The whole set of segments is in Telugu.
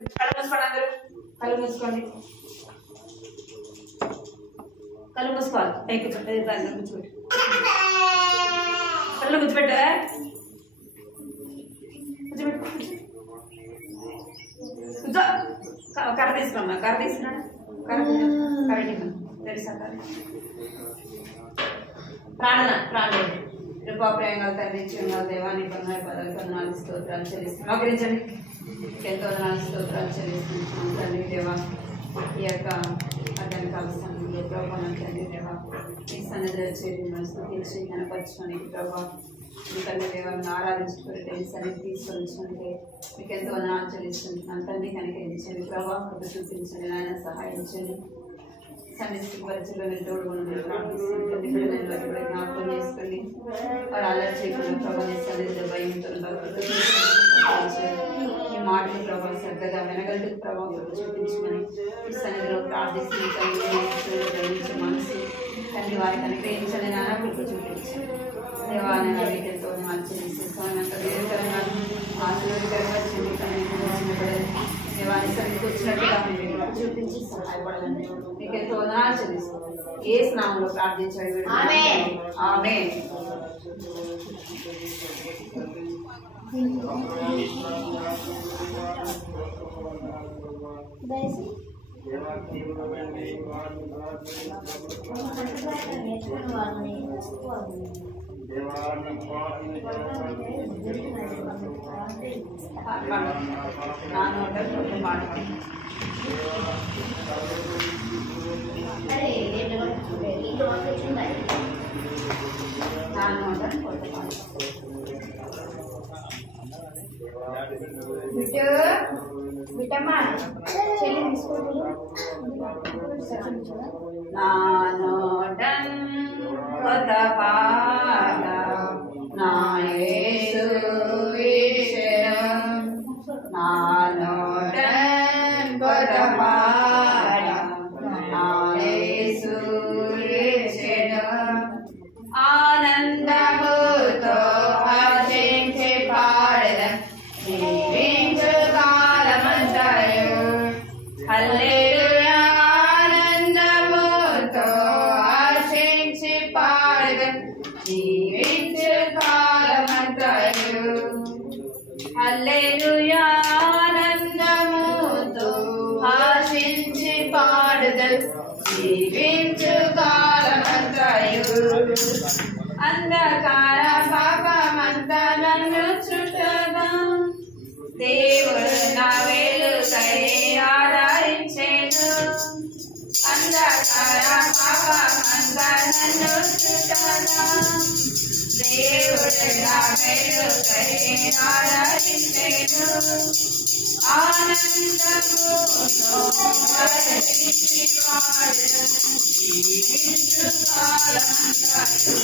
కళ్ళు మూసుకోండి. కళ్ళు మూసుకోవాలి. పైకి కూర్చోబెట్టు. కళ్ళు కూర్చోబెట్టా కూర్చో. కర్ర తీసుకున్నా. కర్ర తీసుకున్నాడు. కరెంట్ తెలుసా? ప్రాణం కృపా ప్రేమగా తండ్రి చిన్న దేవాన్ని బంగారు పదాలు స్తోత్రాలు చెల్లిస్తున్నాం. ఒకరించండి. ఎంతో స్తోత్రాలు చెల్లిస్తున్నాం తండ్రి దేవా. ఈ యొక్క అర్థాన్ని కలుస్తాను ప్రభావం తండ్రి దేవా. ఈ సన్నిధిలో చేరి మనం స్తుతించి కనపరచడానికి ప్రభావ మీ తండ్రి దేవాన్ని ఆరాధించుకుని సన్నిధి తీసుకొచ్చినందుకే మీకు ఎంతో వందనాలు చెల్లిస్తున్నాను తండ్రి. కనికరించండి ప్రభావ, చూపించండి నాయన, సహాయించండి. సన్నిధికి పరిచయంలో మీరు తోడుకొని ప్రార్థిస్తుంది. జ్ఞాపకం చేసుకోండి. వారు అల్లరి చేయకుండా ప్రభావ సన్నిధిలో భయంతో మీ మాటలు ప్రభావ శ్రద్ధగా వినగలిగే ప్రభావం చూపించమని ఈ సన్నిధిలో ప్రార్థిస్తుంది. తండ్రి మనసు తండ్రి వారికి అనుగ్రహించండి. నాన్న కృప చూపించండి దేవాన్ని నైవేద్యంతో ఆచరిస్తున్నాను. దీర్ఘకరంగా ఆశీర్వాదకరంగా దేవాన్ని సన్నిధికి వచ్చినట్టుగా మీరు చూపించి సహాయపడాలని మీకు ఎంతో వందనాలు చెల్లిస్తున్నాను. ఏ స్నామంలో ప్రార్థించండి. ఆమేన్. బిట్టమ్మా చెల్లి తీసుకోండి. నానోటన్ కొత్త పాట నా యేసు విషయం. నానోటన్ కొత్త పాట నా యేసు విషయం. ఆనందముతో హర్షించి పాడెదం జీవించు కాలమంతయు. హల్లెలూయా. ఆనందముతో హర్షించి పాడెదం జీవించు కాలమంతయు. హల్లెలూయా. ఆనందముతో హర్షించి పాడెదం జీవించు కాలమంతయు. అంధకార పాపమంతా నన్ను చుట్టగా దేవుడు నా వెలుగై ఆదరించెను. అంధకార పాపమంతా నన్ను చుట్టగా దేవుడు నా వెలుగై ఆదరించెను. ఆనందముతో హర్షించి పాడెదం జీవించు కాలమంతయు.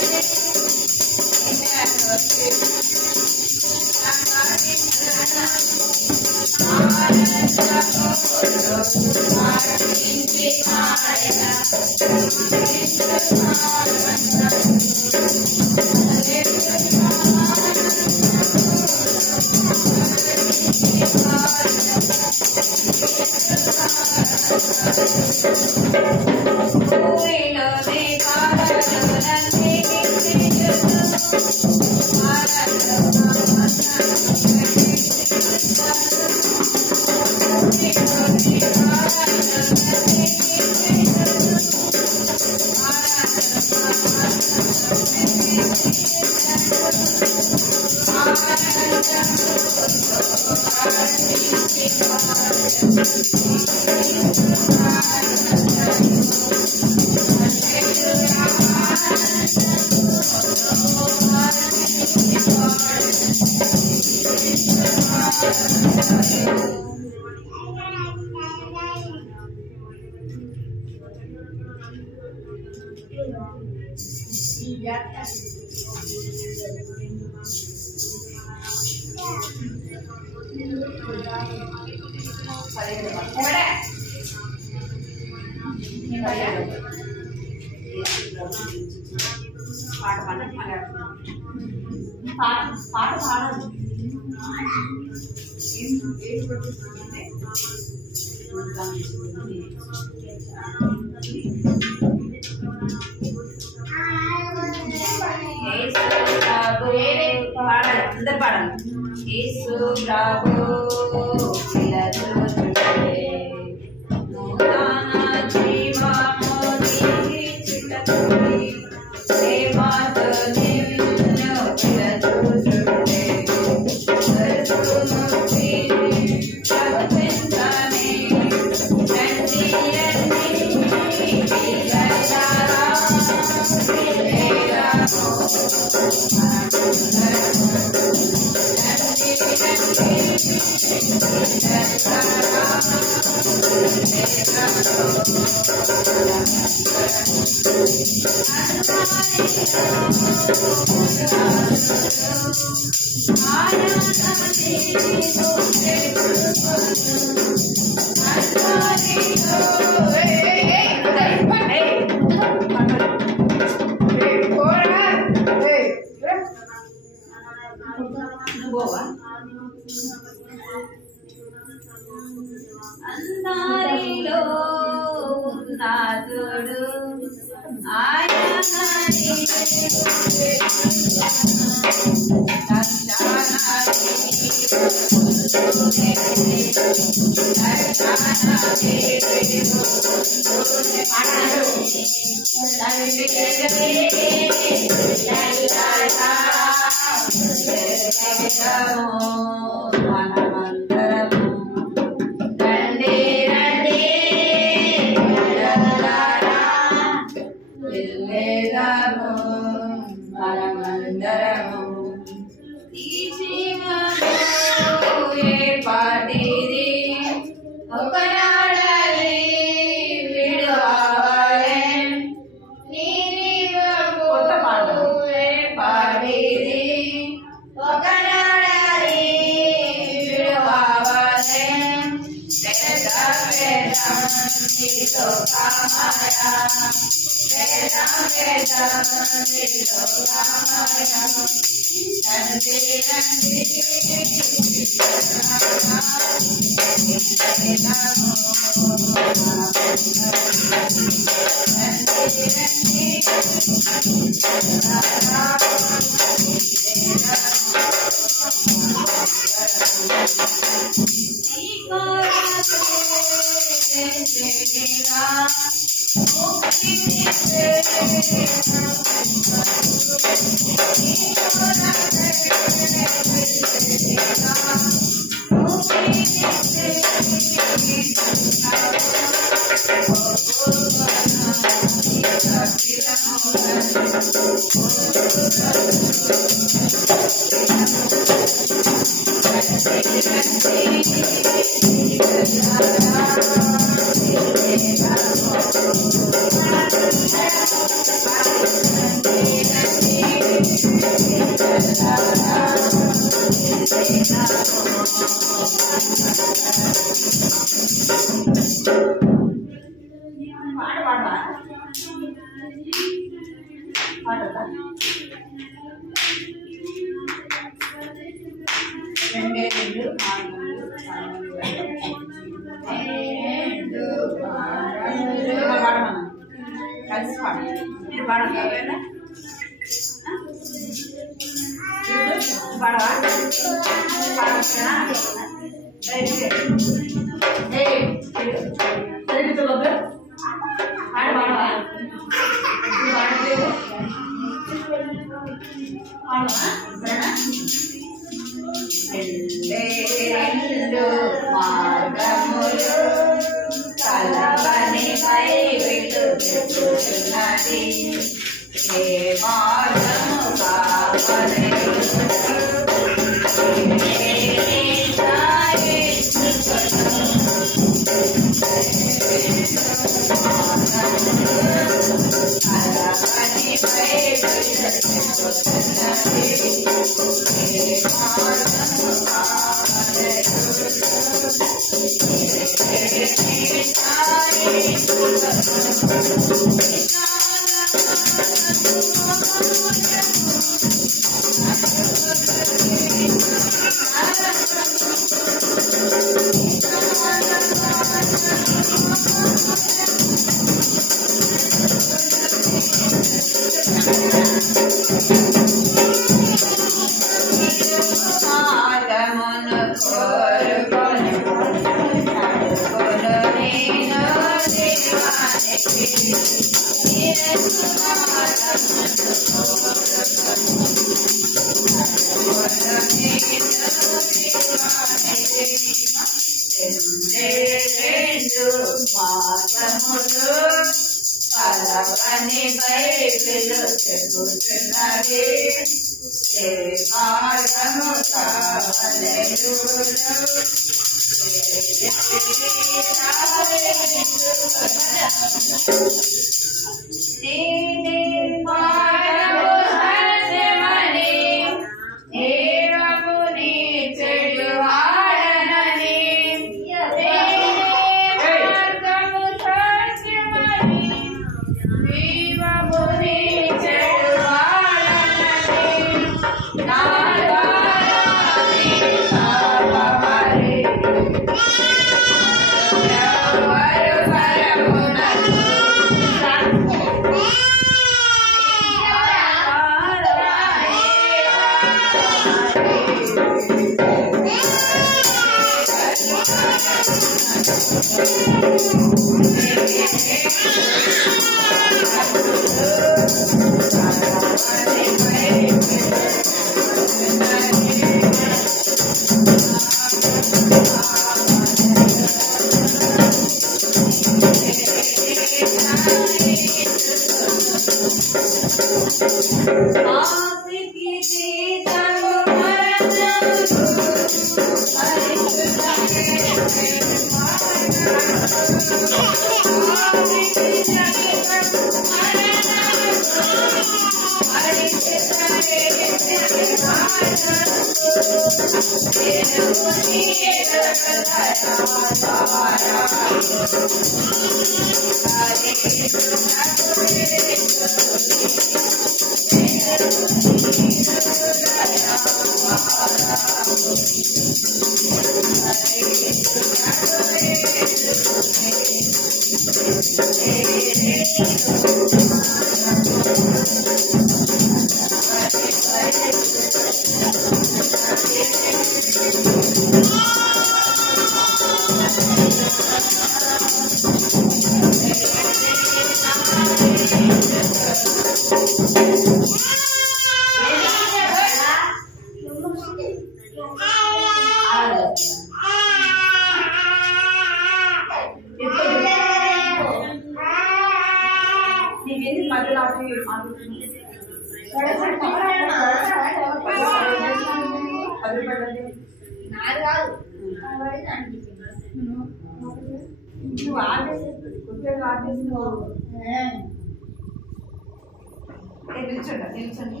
నిల్చండి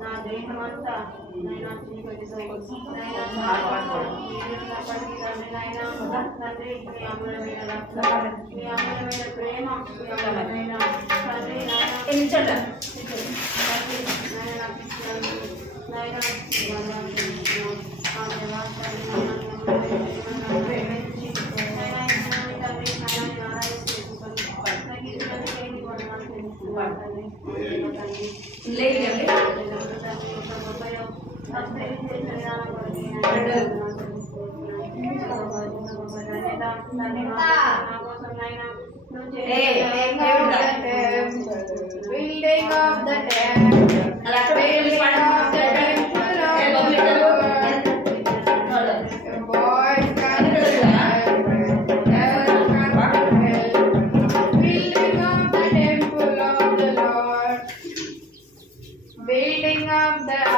నా దేహం అంతా నైనా తండ్రి మీ అమూల్యమైన రక్తం మీ అమూల్యమైన ప్రేమ మీ అమూల్యమైన తండ్రి building of the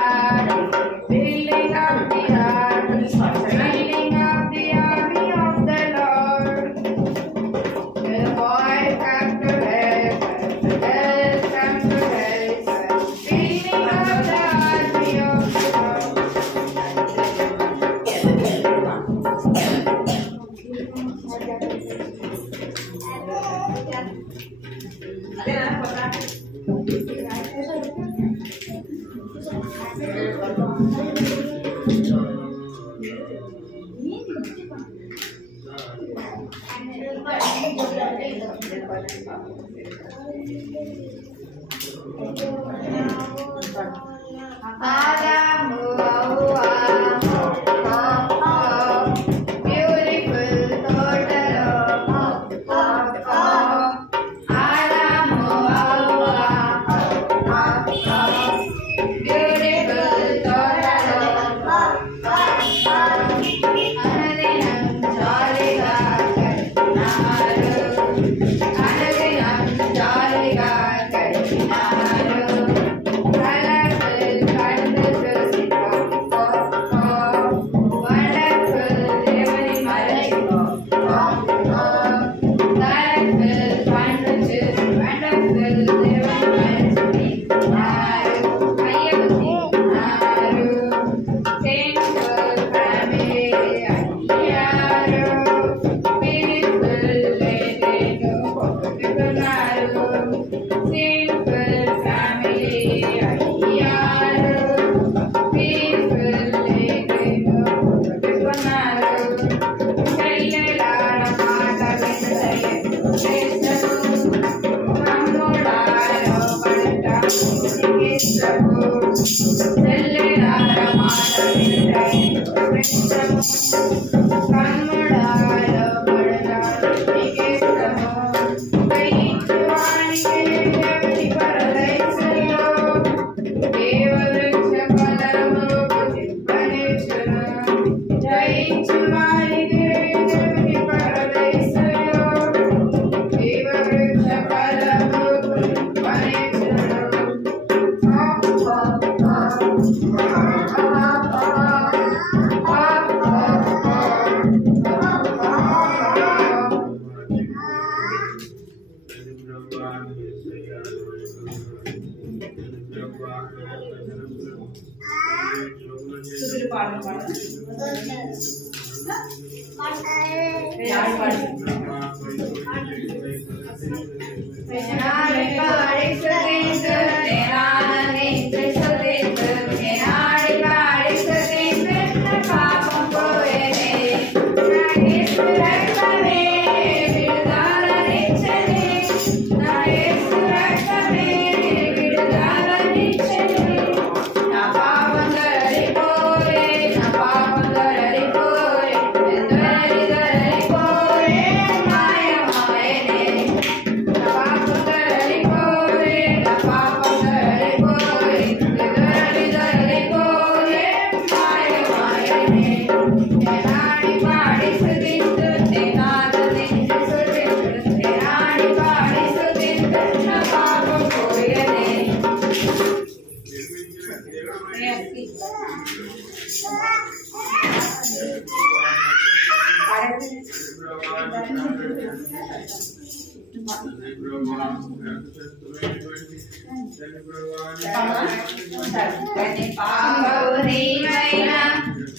చక్కని బాబు నీవైనా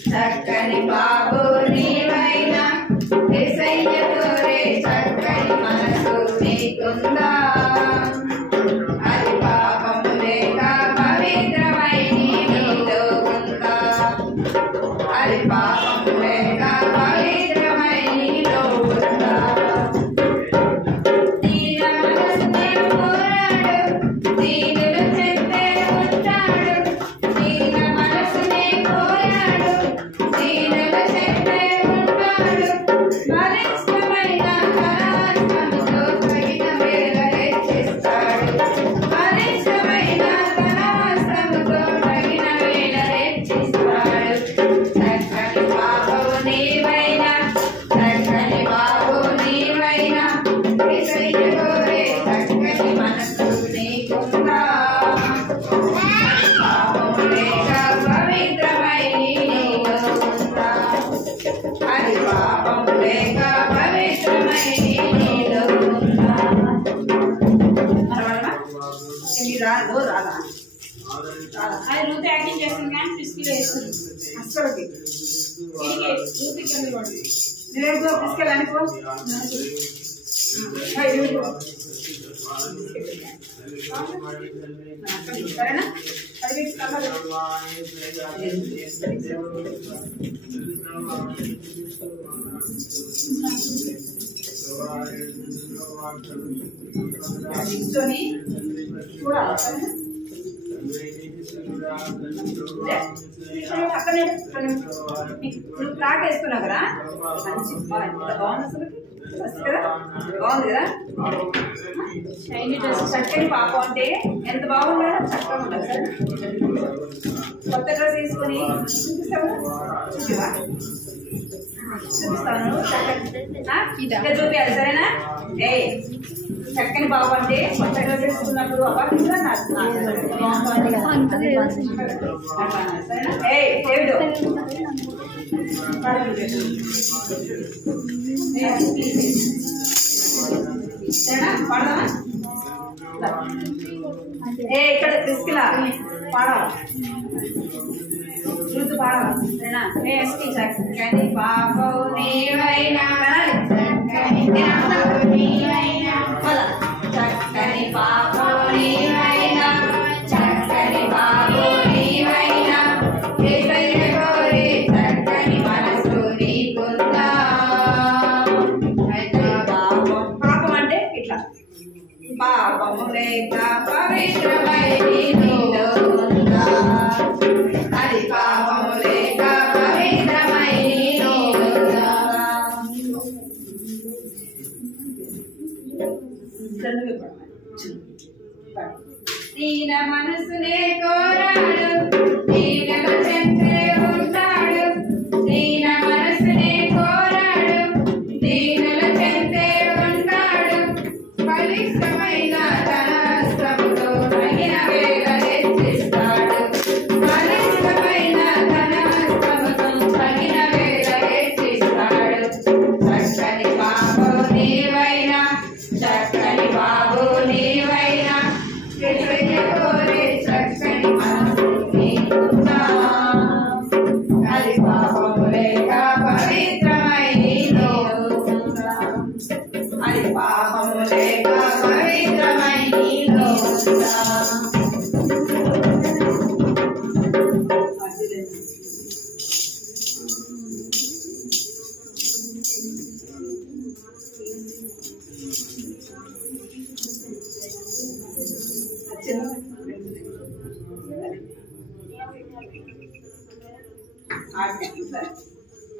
చక్కని బాబు నీవైనా యేసయ్య కోరే చక్కని మనసు నీకుందా అది పాపము లేక పవిత్రమై నీలో ఉందా అది పాపము లేక పవిత్రమై నీలో ఉందా దీన మనసునే కోరాడు దీనులు చెందే ఉంటాడు దీన మనసునే కోరాడు దీనులు చెందే ఉంటాడు బలిష్టమైన కరాత్మతో తగిన వేల హెచ్చిస్తాడు బలిష్టమైన కరాత్మతో తగిన వేల హెచ్చిస్తాడు చక్కని బాబు నీవైనా చక్కని బాబు నీవైనా యేసయ్య కోరే చక్కని మనసు నీకుందా పాపము లేక పవిత్రమై నీలో ఉందా అది పాపము లేక పవిత్రమై నీలో ఉందా రాదా అది రూట్ యాక్టింగ్ చేస్తుంది కానీ పిసికిలో వేస్తుంది అస్సలకి రూట్కి వెళ్ళి వాడు నువ్వేమో తీసుకెళ్ళానుకో సరేనా అది తీసుకొని చూడాలి సరేనా అక్కడే నువ్వు ఫ్లాట్ వేసుకున్నావు కదా మంచి ఎంత బాగుంది అసలు కదా బాగుంది కదా షైనీ డ్రెస్ చక్కని పాప అంటే ఎంత బాగుందా చక్కగా ఉండదు సార్ కొత్త డ్రెస్ వేసుకొని చూపిస్తావు చూపిస్తాను చక్కగా చూపించాలి సరేనా ఏ చక్కని బాబు అంటే కొత్త డ్రెస్ వేసుకున్నప్పుడు సరేనా ఏ దేవుడు సరేనా పాడదామా ఏ ఇక్కడ తీసుకులా పాడాలి చూసి పాడాలి సరేనా చక్కని బాబు నీవైనా చక్కని బాబు నీవైనా చక్కని బాబు నీవైనా చక్కని బాబు నీవైనా యేసయ్య కోరే చక్కని మనసు నీకుందా అయితే పాపం అంటే ఇట్లా పాపము లేక పవిత్రమై నీలో ఉందా అది పాపము లేక పవిత్రమై నీలో ఉందా దీన మనసునే కోరాడు దీనుల చెంతే ఉంటాడు దీన మనసునే కోరాడు దీనుల చెంతే ఉంటాడు బలిష్టమైన తన హస్తముతో తగిన వేల హెచ్చిస్తాడు బలిష్టమైన తన హస్తముతో తగిన వేల హెచ్చిస్తాడు చక్కని బాబు నీవైనా చక్కని బాబు నీవైనా యేసయ్య కోరే చక్కని మనసు నీకుందా అది పాపము లేక పవిత్రమై నీలో ఉందా అది పాపము లేక పవిత్రమై నీలో ఉందా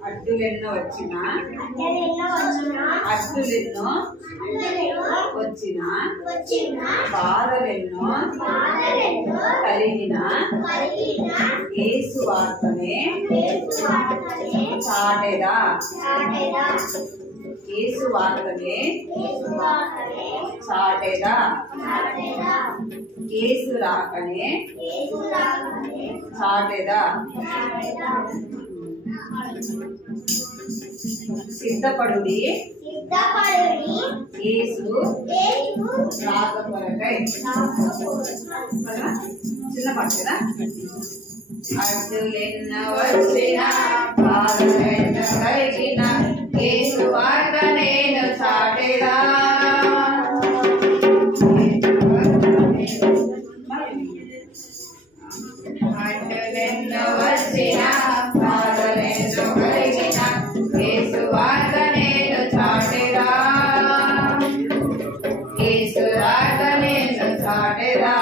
అడ్డులెన్నో వచ్చినా అడ్డులెన్నో వచ్చినా బాధలెన్నో కలిగిన యేసు వార్తనే చాటెదా యేసు వార్తనే చాటేదా యేసు రాకనే చాటేదా సిద్ధపడుడి యేసు రాక కొరకై చిన్న పాట కదా అడ్డులెన్న వచ్చిన బాధలెన్న కలిగిన యేసు వార్త నేను చాటేదా అడ్డులెన్న వచ్చిన బాధలెన్న కలిగిన యేసు వార్త నేను చాటేదా యేసు రాక నేను చాటేదా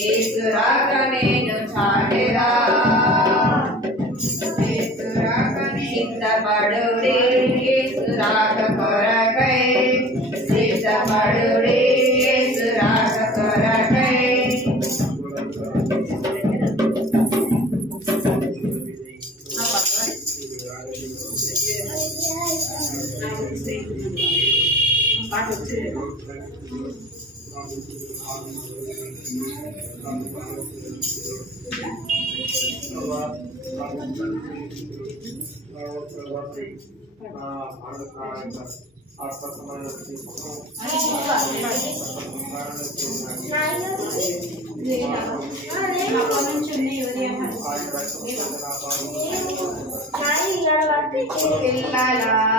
యేసు రాక నేను చాటేదా యేసు రాక సిద్ధపడుడి యేసు రాక కొరకై సిద్ధపడుడి యేసు రాక కొరకై పాట వచ్చేది పిల్లలారా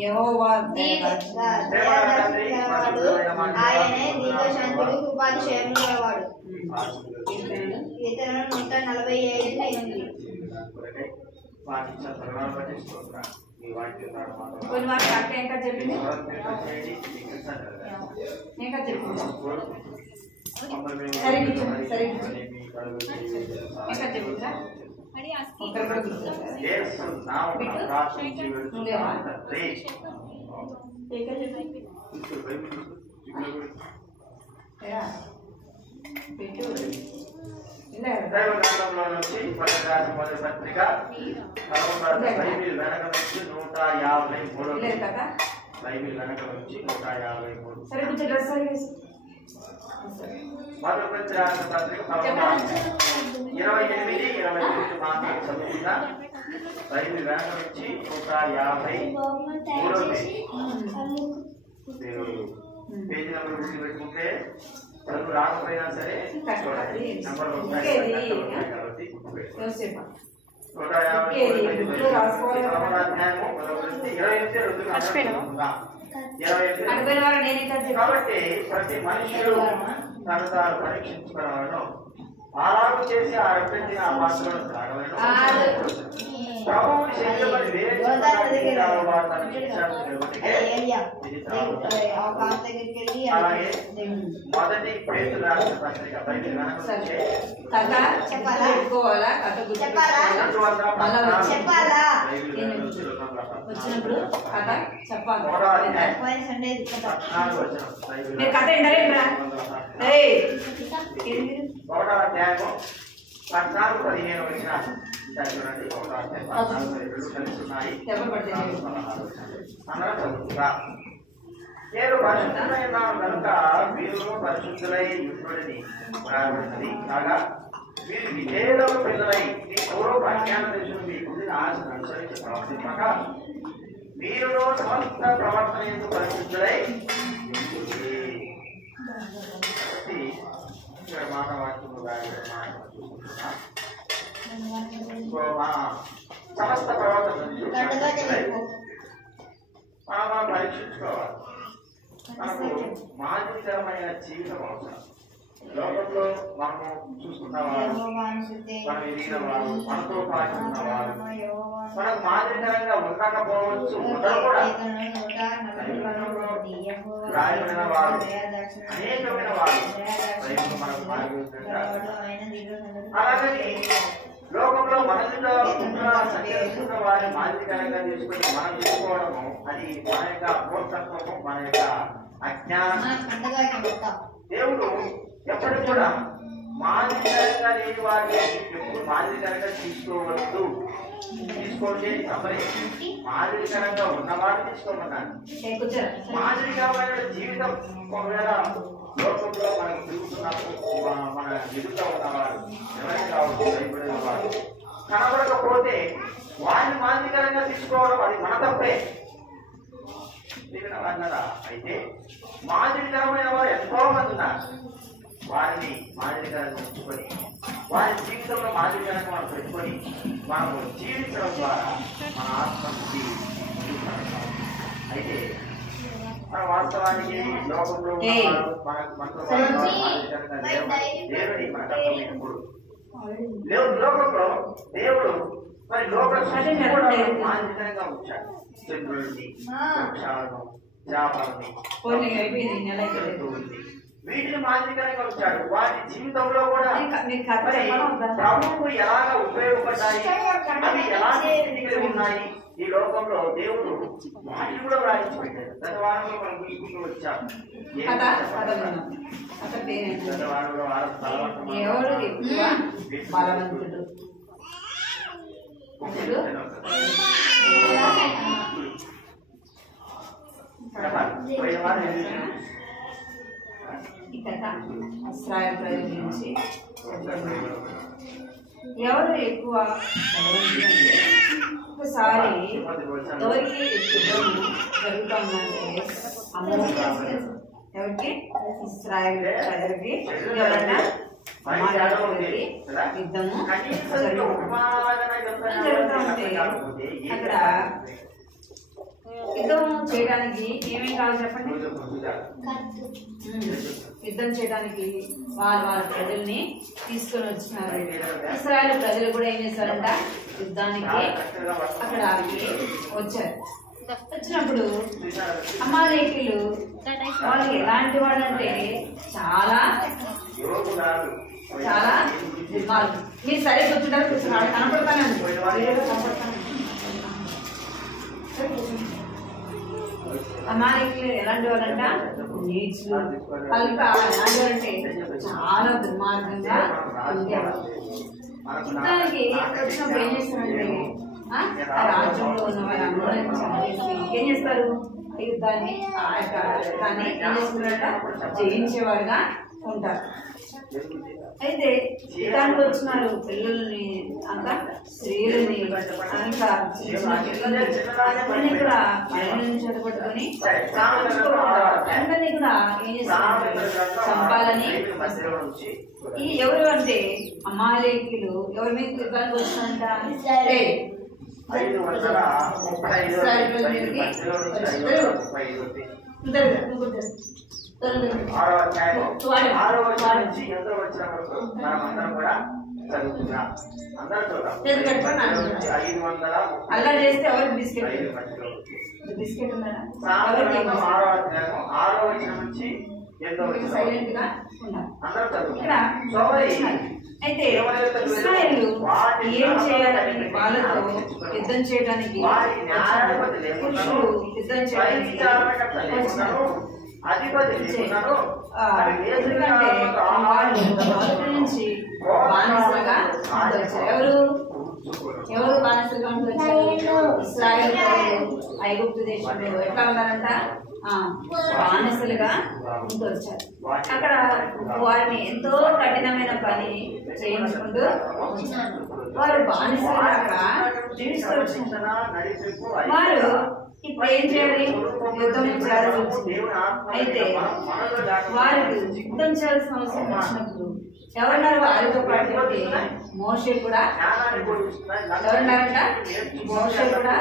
యెహోవా ఆయనే దీర్ఘశాంతుడు కృపాతిశయములు గలవాడు. కీర్తనలు 147:8. కొన్ని వాటి అక్క ఇంకా చెప్పింది ఇంకా చెప్పింది సరే సరే ఇంకా చెప్పిందా ఒకరు కూడా దైవగ్రంథంలో నుంచి మొదటి రాసిన మొదటి పత్రిక 150 బైబిల్ వెనక నుంచి 153 బైబిల్ వెనక నుంచి 153 మొదటి రాసిన పత్రిక 28 మాత్రం చదువుతున్నా బైబిల్ వెనక నుంచి 153 పేజీ నెంబర్ గుర్తు పెట్టుకుంటే చదువు రాకపోయినా సరే చూడండి నెంబర్ కాబట్టి 128 కాబట్టి ప్రతి మనుషులు తను తాను పరీక్షించుకోవడం అలాగూ చేసి ఆ రప్పించిన ఆ పాత్రలను త్రాగలను ప్రభువు చేయబడి అలాగే మొదటి పేతురు రాసిన పత్రిక బైబిల్ వచ్చినప్పుడు కథ చెప్పాలి. ఒకటో అధ్యాయం 14-15 వచ్చిన చూడండి. ఒకటో అధ్యాయం 14-15 కలిసి ఉన్నాయి. అలా చదువుతా నేను పరిశుద్ధమైన కనుక మీరు పరిశుద్ధులై యుద్ధుడిని రాబడినది కాగా మీరు విజేతల పిల్లలై మీ పూర్వ అజ్ఞాన దశను మీ పొందిన ఆశను అనుసరించి ప్రవర్తింపక మీరు సమస్త ప్రవర్తన ఎందుకు పరిశుద్ధులై ఇక్కడ మానవాక్యము సమస్త ప్రవర్తన మనం పరీక్షించుకోవాలి. మనకు మాదిరికరమైన జీవితం అవసరం. లోకంలో మనము చూసుకున్న వారు, మనం ఎదిగిన వారు, మనతో పాటు ఉన్నవారు మనకు మాదిరికరంగా ఉండకపోవచ్చు. కూడా రాయబడిన వారు అనేకమైన వారు మనకు మాదిరికరంగా. అలాగని లోకంలో మనసులో సంచరిస్తున్న వారిని మాదిరికరంగా తీసుకొని మనం తీసుకోవడము అది మన యొక్క మూర్ఖత్వము, మన యొక్క అజ్ఞానం. దేవుడు ఎప్పటికి కూడా మాదిరికరంగా లేని వారిని ఎప్పుడు మాదిరికరంగా తీసుకోవద్దు. తీసుకోండి తప్పని మాదిరికరంగా ఉన్నవాడిని తీసుకోమన్నాను. మాదిరికరమైన జీవితం ఒకవేళ లోకంలో మనకు తిరుగుతున్నప్పుడు మన ఎదుట ఉన్నవారు ఎవరైనా కావచ్చు, భయపడిన వారు కనబడకపోతే వారిని మాదిరికరంగా తీసుకోవడం అది మన తప్పే. అన్నారా? అయితే మాదిరికరమైన వారు ఎంతో మంది ఉన్నారు. వారిని మాదిరికరంగా ఉంచుకొని వారి జీవితంలో మాదిరికరంగా మనం పెట్టుకొని మనము జీవించడం ద్వారా మన ఆత్మకి. అయితే మన వాస్తవానికి లోకంలో మనతో దేవుడి మనకు అర్థమైనప్పుడు లోకంలో దేవుడు మరి లోక సృష్టిని కూడా మాదిరికరంగా ఉంచాడు. చంద్రుడిని, వృక్షాలను, చేపలని, జంతువుల్ని వీటిని మాదిరికరంగా ఉంచాడు. వాటి జీవితంలో కూడా ప్రభువుకు ఎలాగ ఉపయోగపడ్డాయి, అవి ఎలాంటి స్థితికి ఉన్నాయి ఈ లోకంలో దేవుడు వాటిని కూడా వ్రాయించి పెట్టాడు. గత వారంలో మనం చూసుకుంటూ వచ్చాము. గత వారంలో పోయిన వారం ఇశ్రాయేలు ప్రజల నుంచి ఎవరు ఎక్కువ ఒకసారి ఎవరికి యుద్ధం జరుగుతుందంటే ఎవరికి ఇశ్రాయేలు ప్రజలకి ఎవరన్నా యుద్ధము జరుగుతుంది. అక్కడ యుద్ధం చేయడానికి ఏమేమి కావాలి చెప్పండి. యుద్ధం చేయడానికి వాళ్ళ ప్రజల్ని తీసుకొని వచ్చినారు. ఇశ్రాయేలు ప్రజలు కూడా ఏం చేశారంట, యుద్ధానికి అక్కడికి వచ్చారు. వచ్చినప్పుడు అమాలేకీయులు వాళ్ళు ఎలాంటి వాళ్ళు అంటే చాలా చాలా మీరు సరే కూర్చుంటారు, కూర్చున్నాడు కనపడతానే కనపడతాను అమాయకులు ఎలాంటి వాళ్ళంట నీచులు, వాళ్ళకి ఎలాంటి వాళ్ళంటే చాలా దుర్మార్గంగా ఉండేవాళ్ళు. యుద్ధానికి వచ్చినప్పుడు ఏం చేస్తారంటే ఆ రాజ్యంలో ఉన్న వాళ్ళందరినీ చంపేసి ఏం చేస్తారు, యుద్ధాన్ని ఆ యొక్క దాన్ని ఏం చేస్తున్నారంట జయించేవారుగా ఉంటారు. అయితే యుద్ధానికి వచ్చినారు పిల్లల్ని అంతా స్త్రీలని అంతా అందరినీ కూడా పైన చెడగొట్టుకొని అందరినీ కూడా ఏం చేస్తున్నారు చంపాలని. ఈ ఎవరు అంటే అమాలేకీయులు ఎవరి మీద యుద్ధానికి వచ్చినంట అలా చేస్తే ఎవరికి బిస్కెట్ బిస్కెట్ ఉన్నారా సైలెంట్ గా ఉన్నారు. అయితే ఇశ్రాయేలు ఏం చేయాలని వాళ్ళతో యుద్ధం చేయడానికి పురుషులు యుద్ధం చేయడానికి ఎందుకంటే వాళ్ళు మొదటి నుంచి బానిసలుగా వచ్చారు. ఎవరు బానిసలుగా వచ్చారు? ఇశ్రాయేలు ఐగుప్తు దేశంలో ఎట్లా ఉన్నారంట బానిసలుగా వచ్చారు. అక్కడ వారిని ఎంతో కఠినమైన పని చేయించుకుంటూ వారు బానిసలుగా జీవిస్తూ వచ్చిన వారు ఇప్పుడు ఏం చేయాలి, యుద్ధం చేయాల్సి వచ్చింది. అయితే వారికి యుద్ధం చేయాల్సిన అవసరం వచ్చినప్పుడు ఎవరున్నారు వారితో పాటు మోషే కూడా ఎవరున్నారంట, మోషే కూడా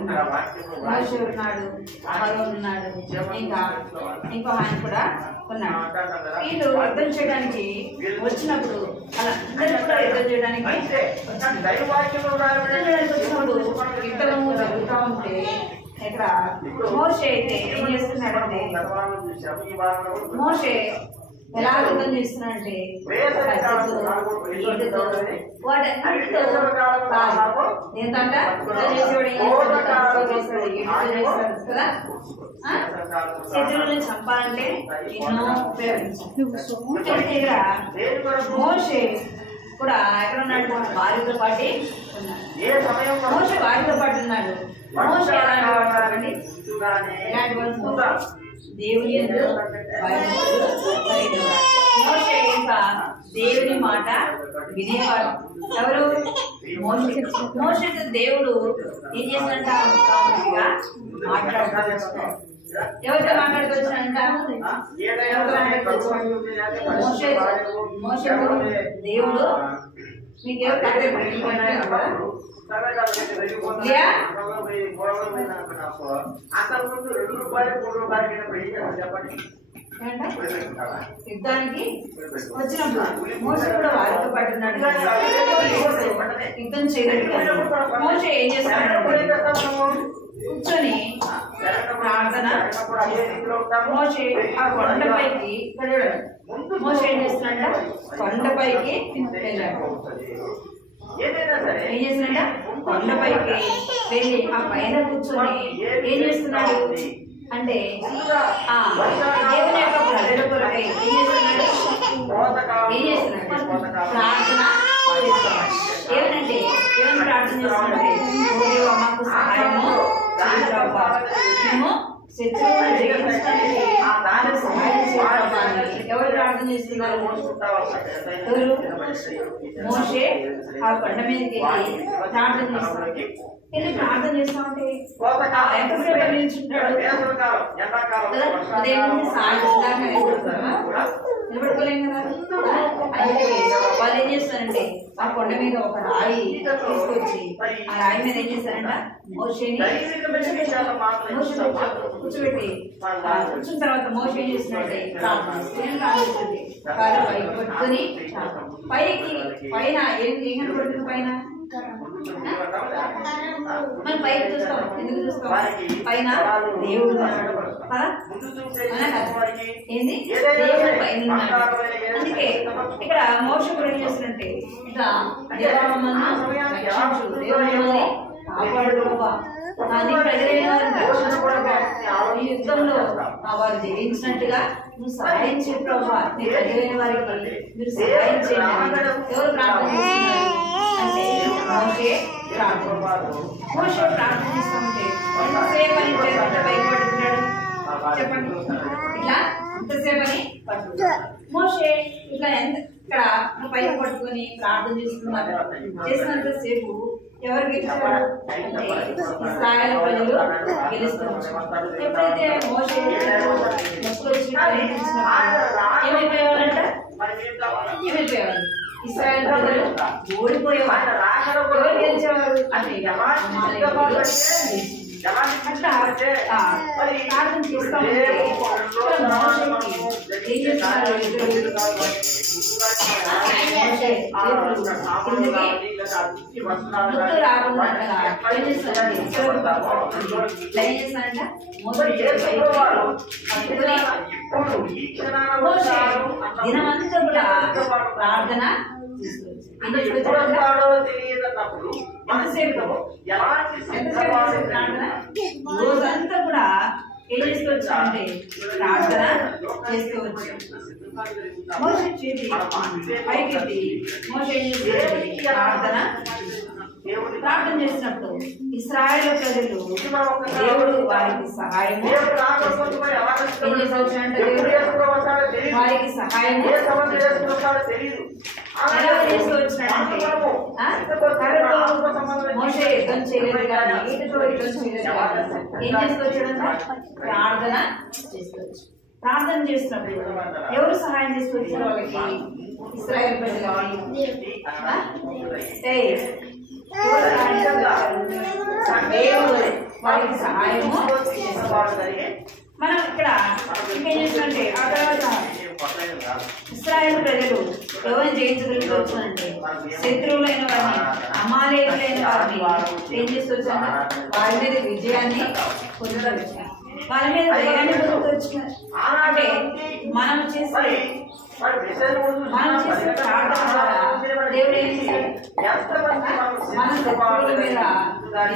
ఉన్నాడు, మోషే ఉన్నాడు, అహరోన్ ఉన్నాడు, ఇంకా ఇంకో ఆయన కూడా ఉన్నాడు. వీళ్ళు యుద్ధం చేయడానికి వచ్చినప్పుడు అలా అందరూ కూడా యుద్ధం చేయడానికి వచ్చినప్పుడు యుద్ధము జరుగుతూ ఉంటే ఇక్కడ మోషే అయితే ఏం చేస్తున్నాడంటే మోషే ఎలా యుద్ధం చేస్తున్నాడంటే వాటన్నిటితో ఏంటంట కదా శత్రువులను చంపాలంటే ఎన్నో ఉపయోగించారు. మోషే కూడా ఎక్కడ ఉన్నాడు, వారితో పాటు ఉన్నాడు. మోషే వారితో పాటు ఉన్నాడు. మోషే ఎలాంటి వాడు, ఎలాంటి వాడు, దేవుని యందు మోషే ఇంకా దేవుని మాట వినేవాడు. ఎవరు? మోషేతో దేవుడు ఏం చేసినట్ట మాట్లాడుతూ ఎవరితో మాట్లాడుకొచ్చానంట మోషే దేవుడు మీకెవరు యుద్ధానికి వచ్చినప్పుడు మోషే కూడా వారితో పాటు ఉన్నాడు. యుద్ధం చేయలేదు. మోషే ఏం చేస్తున్నాడు, కూర్చొని ప్రార్థన. మోషే ఆ కొండపైకి మోషే ఏం చేస్తున్నాడ, కొండపైకి వెళ్ళాడు. ఏం చేస్తున్నాడ, కొండపైకి వెళ్ళి ఆ పైన కూర్చొని ఏం చేస్తున్నాడు అంటే దేవుని యొక్క ప్రజల కొరకై ఏం చేస్తున్నాడు, ప్రార్థన చేస్తున్నాడు. ఏమనంటే ఏమని ప్రార్థన చేస్తున్నాడు, మాకు సహాయము మేము శత్రువులను జయించడానికి సహాయం చేయాలని ఎవరు ప్రార్థన చేస్తున్నారు? మోషే ఆ కొండ మీదకి వెళ్ళి ప్రార్థన చేస్తున్నాడు. వెళ్ళి ప్రార్థన చేస్తా ఉంటే ఎంతసేపు నిల్చుంటాడు, ఉదయం నుంచి సాయంత్రం నిలబడుకోలేం కదా. అయితే వాళ్ళు ఏం చేస్తారంటే ఆ కొండ మీద ఒక రాయి తీసుకొచ్చి ఆ రాయి మీద ఏం చేస్తారంట మోషేని కూర్చోబెట్టి కూర్చున్న తర్వాత మోషే ఏం చేస్తున్నాడంటే ప్రార్థిస్తుంది. కాలు పైకి పట్టుకొని పైకి పైన ఏం కనపడుతుంది, పైన మనం పైకి చూస్తాం. ఎందుకు చూస్తాం? పైన దేవుడు కదా, ఏంది దేవుడు పైన ఉన్నాడు. అందుకే ఇక్కడ మోషే కూడా ఏం చేస్తున్నట్టే ఇట్లా దేవుడు మమ్మల్ని రక్షించు, దేవుడు మమ్మల్ని కాపాడు, నీ ప్రజలైన వారిని రక్షణ కూడా ఈ యుద్ధంలో వారు జయించినట్టుగా నువ్వు సహాయం చేయ ప్రభా. నీ ప్రజలైన వారికి మీరు సహాయం చేయండి. ఎవరు ప్రార్థన చేస్తున్నారు అంటే మోషే ప్రార్థన చేస్తుంటే ఎంతసేపు అని భయపడుతున్నాడు చెప్పండి. ఇట్లా ఎంతసేపు అని మోషే ఇట్లా ఇక్కడ పైకి పట్టుకొని ప్రార్థన చేస్తున్నారు. చేసినంతసేపు ఎవరు గెలిచారు అంటే ఇశ్రాయేలు ప్రజలు గెలుస్తున్నారు. ఎప్పుడైతే మోషే ఏమైపోయేవారంట ఏమైపోయేవారు ఇశ్రాయేలు ప్రజలు ఓడిపోయేవారు. ఎవరు గెలిచేవారు అంటే అట్లా ప్రార్థన చేస్తా ఉంటే ఏం చేస్తున్నారు ముందు రాకుండా ఏం చేస్తారంటే దినమంతా కూడా ప్రార్థన రోజంతా కూడా ఏం చేసుకోవచ్చు అంటే ప్రార్థన చేసుకోవచ్చు. మోషే చేతి పైకెత్తి మోషే ప్రార్థన చేసినప్పుడు ఇశ్రాయేలు ప్రజలు దేవుడు వారికి సహాయం వారికి సహాయం ఎలా చేసుకోవచ్చునంటే మోషే యుద్ధం చేయలేదు కానీ వీటితో యుద్ధం చేయలేదు కానీ ఏం చేసుకోవచ్చుడంటే ప్రార్థన చేసుకోవచ్చు. ప్రార్థన చేసినప్పుడు ఎవరు సహాయం చేసుకొచ్చారు వాళ్ళకి ఇశ్రాయేలు ప్రజలకి దేవుడు వారికి సహాయము. మనం ఇక్కడ ఇంకేం చేస్తుంటే ఆ తర్వాత ఇశ్రాయేలు ప్రజలు ఎవరిని జయించగలుగుతూ అంటే శత్రువులైన వారిని అమాలేకులైన వారిని ఏం చేస్తొచ్చాను వారి మీద విజయాన్ని పొందవచ్చు. వాళ్ళ మీద విజయాన్ని పొందవచ్చు. అంటే మనం చేసే ప్రార్థన ద్వారా దేవుడు ఏం చేశాడు మన శత్రువుల మీద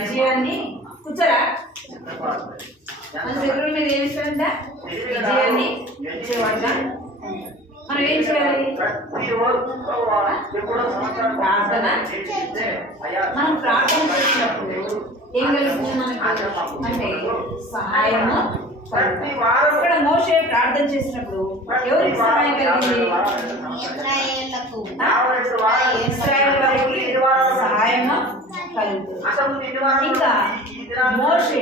విజయాన్ని కూర్చోరా మన శత్రువుల మీద ఏమి ఇస్తాడంట విజయాన్ని ఇచ్చేవాళ్ళ. మనం ఏం చేయాలి ప్రార్థన. మనం ప్రార్థన చేసినప్పుడు ఏం కలుగుతుంది మనకు అంటే సహాయము. ఇక్కడ మోషే ప్రార్థన చేసినప్పుడు ఎవరికి సహాయం కలిగింది ఇశ్రాయేలు వారికి సహాయము కలుగుతుంది. ఇంకా మోషే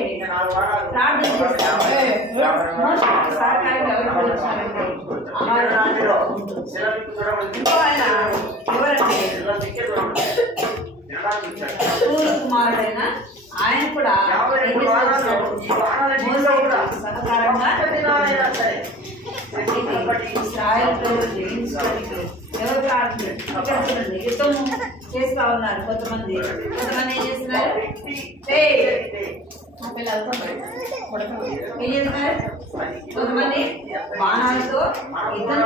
ప్రార్థన చేస్తాడు. మోషేకి సహకారం ఎవరికి వచ్చారంటే ఇంకో ఆయన ఎవరంటే సూరు కుమారుడైన ఆయన కూడా సహకారంగా ఇశ్రాయేలు ప్రజలు జయించడానికి ఎవరు ప్రార్థన యుద్ధం చేస్తా ఉన్నారు. కొంతమంది ఏం చేస్తున్నారు కొంతమంది బాణాలతో యుద్ధం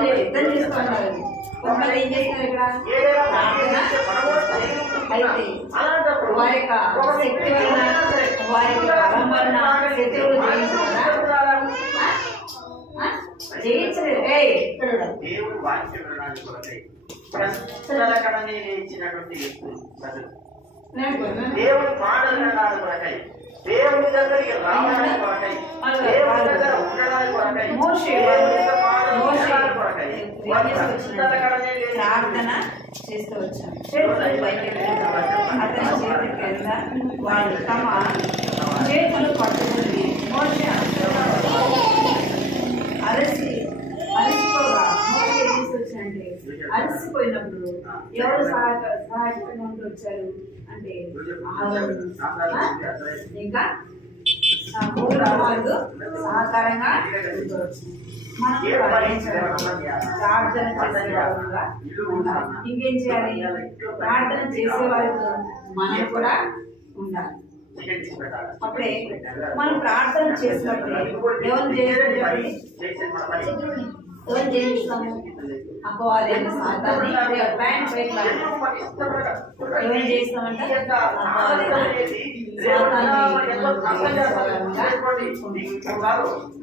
చేస్తూ ఉన్నారు. కొంతమంది ఏం చేస్తున్నారు ఇక్కడ ప్రార్థన. అయితే వారి యొక్క శక్తి వలన వారి యొక్క బలం వలన శత్రువులు జయించలేదు. దేవుడు వాక్యం వినడానికి కొరకై ఇచ్చినటువంటి వ్యక్తులు దేవుడి మాటలు వినడానికి కొరకై దేవుడి దగ్గరికి రావడానికి కొరకై దేవుడి దగ్గర ఉండడానికి కొరకై ప్రార్థన చేస్తూ వచ్చాను. అతని చేతి కింద వాళ్ళు తమ చేతులు పట్టుకుని మోషే అలసిపోగా మోషే తీసుకొచ్చానంటే అలసిపోయినప్పుడు ఎవరు సహాయకంగా వచ్చారు అంటే ఇంకా వాళ్ళు సహకారంగా మనం ప్రార్థన చేసేవాళ్ళుగా ఇంకేం చేయాలి ప్రార్థన చేసేవాళ్ళు మనం కూడా ఉండాలి. అప్పుడే మనం ప్రార్థన చేసినప్పుడు ఎవరు చేస్తాము అపవాదైన సాతాన్ని ఏం చేస్తామంటే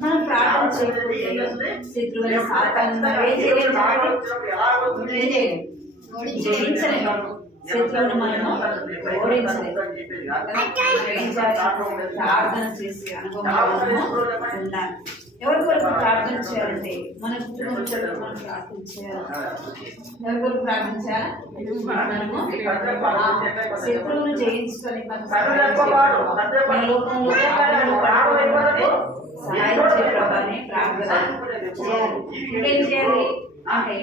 మనం ప్రార్థన చేయకపోతే శత్రువుని సాతాను జయించలేము. శత్రువుని మనము ఓడించలేము. ప్రార్థన చేసి అనుభవం ఉండాలి. ఎవరి కొరకు ప్రార్థన చేయాలంటే మన కుటుంబం కొరకు మనం ప్రార్థన చేయాలి. ఎవరి కొరకు ప్రార్థన చేయాలి? మనము శత్రువును జయించుకొని సహాయం చేయ ప్రభాని ప్రార్థన చేయాలి. ఏం చేయాలి అంటే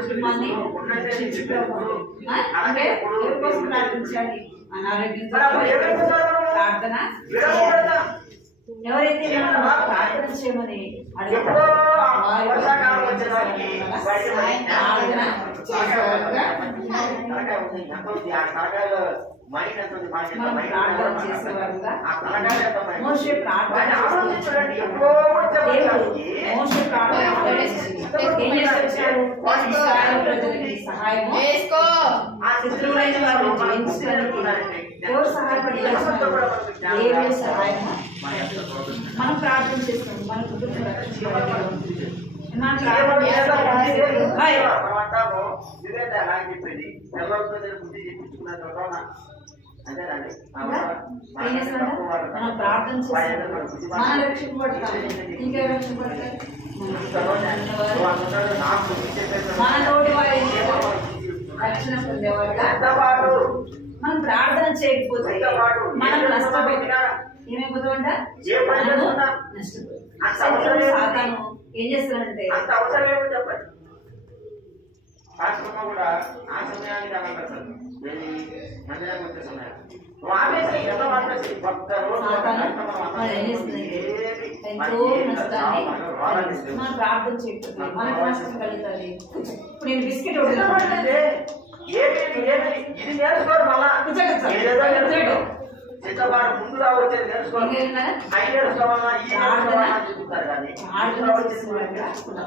కుటుంబాన్ని అంటే ఎవరి కోసం ప్రార్థించాలి? అనారోగ్యంతో ప్రార్థన ఎవరైతే ప్రార్థన చేయమని అడుగుతారో మోషే ప్రార్థన ప్రజలకి సహాయము శత్రువులైన వారు జయించడానికి ఎవరు సహాయపడతారు? దేవుని సహాయము మనం ప్రార్థన చేస్తాం. మన కుటుంబం మనం ప్రార్థన చేస్తాం. మన రక్షింపబడతాం. ఇంకా రక్షింపబడతారు మన తోటి వారి రక్షణ పొందేవారుగా. మనం ప్రార్థన చేయకపోతే మనం నష్టపోతాం. ఏమైపోతామంట? మనము నష్టపోతాం. సాతాను ఏం చేస్తానంటే చెప్పండి కూడా ఆ సమయానికి మందిరానికి వచ్చే సమయం ఎంతో నష్టాన్ని మనం ప్రార్థన చేయకపోతే మనకు నష్టం కలుగుతుంది. ఇప్పుడు నేను బిస్కెట్ ఇది నేర్చుకోరు మళ్ళా చిత్తపాటు ముందుగా వచ్చేది నేర్చుకోవాలి.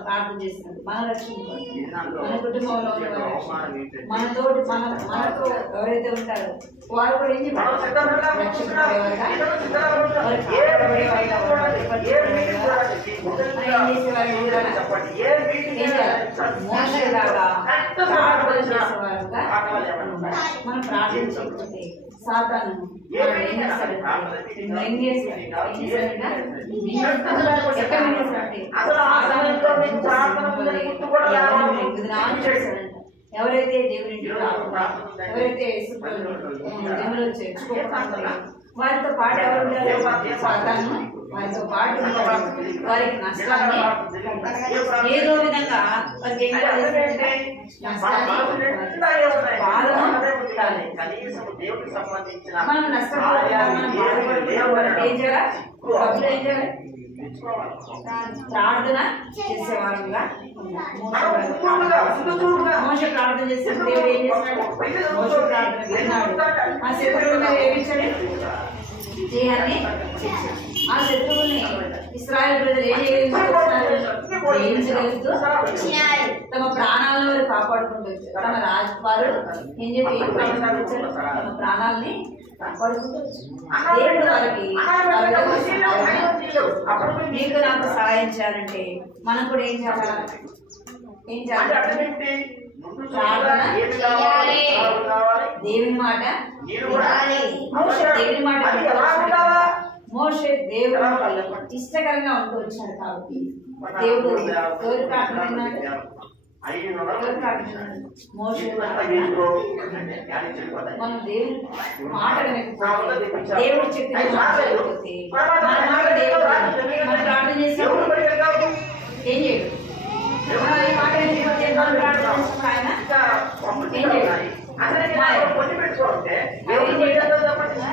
ప్రార్థన చేస్తున్నారు మన రక్షించుకోవాలి. మన కుటుంబంలో మనతో ఎవరైతే ఉంటారో వారు కూడా ఏం చెప్పారు? రక్షించుకునేవారుగా మనం ప్రార్థన చేయకపోతే సాతాను ఏం చేస్తాడంటే ఎవరైతే దేవుని ఎవరైతే దేవుళ్ళు చేర్చుకోకుండా వారితో పాటు ఎవరు ఉంటారు? సాతాను వారితో పాటు వారికి నష్టాన్ని ఏదో విధంగా వారికి మనం ప్రార్థన చేసేవాళ్ళుగా మోష ప్రార్థన చేసే దేవుడు ఏం చేస్తాడు? మోష ప్రార్థన విన్నాడు. ఆ శత్రువుల మీద ఏమిచ్చాడు? జయాన్ని ఆ శత్రువుని ఇశ్రాయేలు ప్రజలు ఏం జయించగలుగుతూ తమ ప్రాణాలను వారు కాపాడుకుంటూ వచ్చారు. తమ రాజువారు ఏం చేసి తమ ప్రాణాలని కాపాడుకుంటూ దేవుడు వారికి మీకు నాకు సహాయం చేయాలంటే మనం కూడా ఏం చేయాలి? ఏం చేయాలి? ప్రార్థన దేవుని మాట దేవుని మాట మోషే దేవుడు ఇష్టకరంగా ఉంటూ వచ్చాడు కాబట్టి దేవుడు ఎవరు ప్రార్థన మోషే మనం దేవుని మాట దేవుడు చెప్పిన మాట దేవుడు మనం ప్రార్థన చేసినప్పుడు ఏం చేయడు? మాట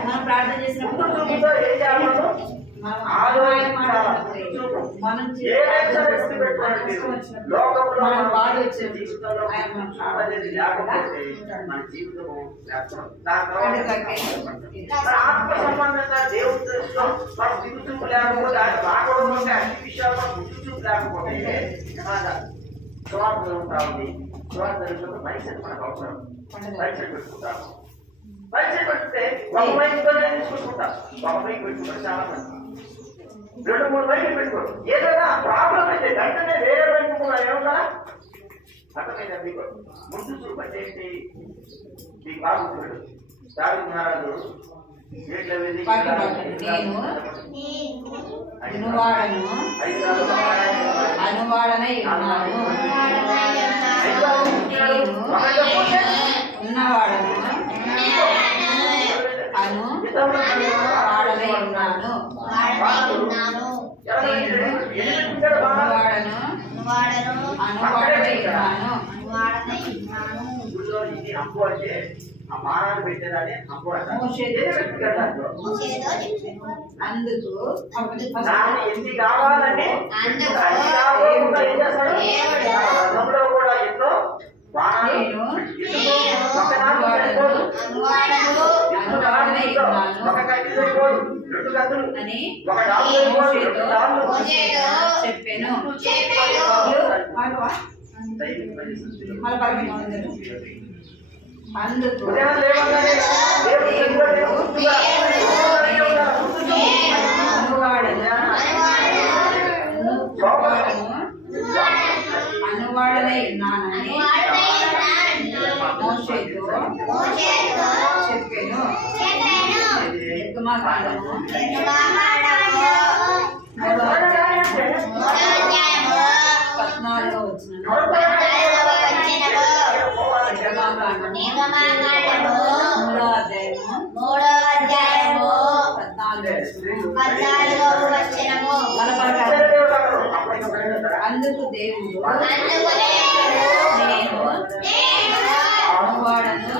మనం ప్రార్థన చేసినప్పుడు ఆయన ఏం చేయడు? మనం ప్రార్థన చేసినప్పుడు మనం బాధ వచ్చేది ఆత్మ సంబంధంగా దేవుడు గుర్తింపు లేకపోతే ఆయన రాకూడదు. అన్ని విషయాల్లో గుర్తింపు లేకపోతే స్వార్థం ఉంటా ఉంది. స్వార్థం మనిషి మనకు అవసరం. పరీక్ష పెట్టుకుంటాము. మైక్ పెడితే ఒక మైక్తోనే తీసుకుంటాం, ఒక మైక్ పెట్టుకుంటారు చాలా మంది, 2-3 మైకులు పెట్టుకోరు. ఏదైనా ప్రాబ్లం అయితే వెంటనే వేరే పెట్టుకున్నారు ఏమన్నా అర్థమైందా మీకు? ముందు చూపు అంటే ఏంటి? మీకు బాగుంటాడు దావీదు మహారాజు అనువాడనై ఉన్నాను, ఉన్నవాడను అనువాడనై ఉన్నాను, అనువాడనై ఉన్నాను. అప్పు అంటే ఆ మానాన్ని పెట్టేదాన్ని అప్పు అంటారు. అందుకు ఎన్ని కావాలంటే అన్ని కావాలన్నా ఏం చేస్తాడు? గతంలో కూడా ఎన్నో బాణాలు ఒక కత్తి సరిపోదు, 2 కత్తులు, ఒక డాలు సరిపోదు, 2 డాళ్ళు చెప్పాను. అందుకు అనువాడనై ఉన్నానని మోషేతో చెప్పాను. నిర్గమకాండము 14వ వచనము. అందుకు దేవుడు నేను అనువాడను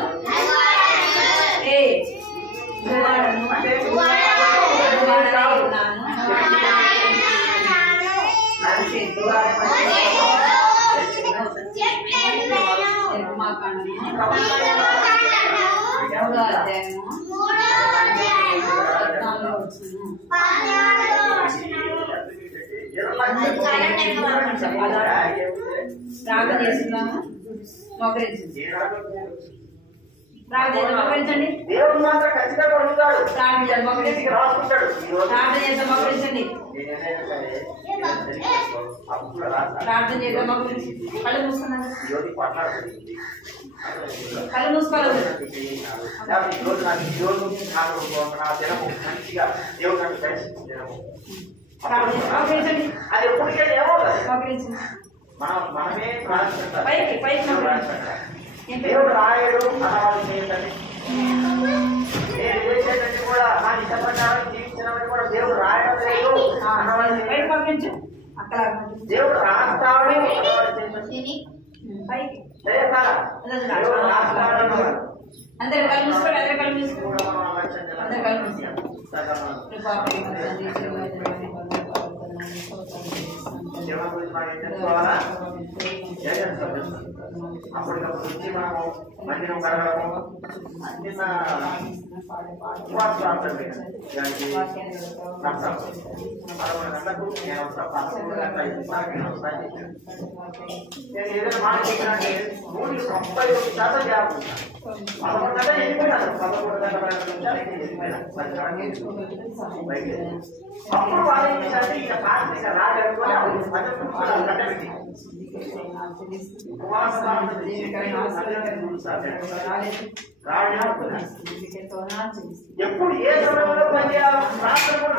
ప్రార్థన చేస్తున్నాము. మోకరించండి. దేవుడు మాత్రం ఖచ్చితంగా ఉంటాడు. రాసుకుంటాడు. ప్రార్థన చేద్దాం, మోకరించండి. ప్రార్థన చేద్దాం, మోకరించి కళ్ళు మూసుకున్నాను. కళ్ళు మూసుకోవాలి. మోకరించండి. అది ఎప్పటికైనా ఏమో మోకరించండి. మనమే ప్రార్థిస్తాం. పైకి పైకి దేవుడు రాయడు అన్నవాళ్ళు చేయటండి. నేను చేసేటట్టు కూడా నా ఇష్ట ప్రకారం జీవించడం కూడా దేవుడు రాయడం లేదు అన్నవాళ్ళు. అక్కడ దేవుడు రాస్తాడు దేవుడు రాస్తాడు. అందరు కళ్ళు మూసుకోండి. అందరు కళ్ళు మూసుకోండి. అందరు కళ్ళు మూసుకోండి. అప్పటికప్పుడు వచ్చి మనము మందిరం కడగడము అన్ని ప్రార్థన దానికి 11 గంటలకు నేను వస్తా, 11 గంటల 5 నేను వస్తాను. నేను ఏదైనా మాట చెప్పినంటే 131% జాబ్ 11 గంటలు వెళ్ళిపోయినాను. 11 గంటల 2 నిమిషాలు వెళ్ళిపోయినాను. అప్పుడు వాళ్ళు ఏం చేశారంటే ఇక పాస్టిక రాగలుగుతుంది. ఎప్పుడు ఏ సమయంలో పనిచేయాలి ప్రార్థన కూడా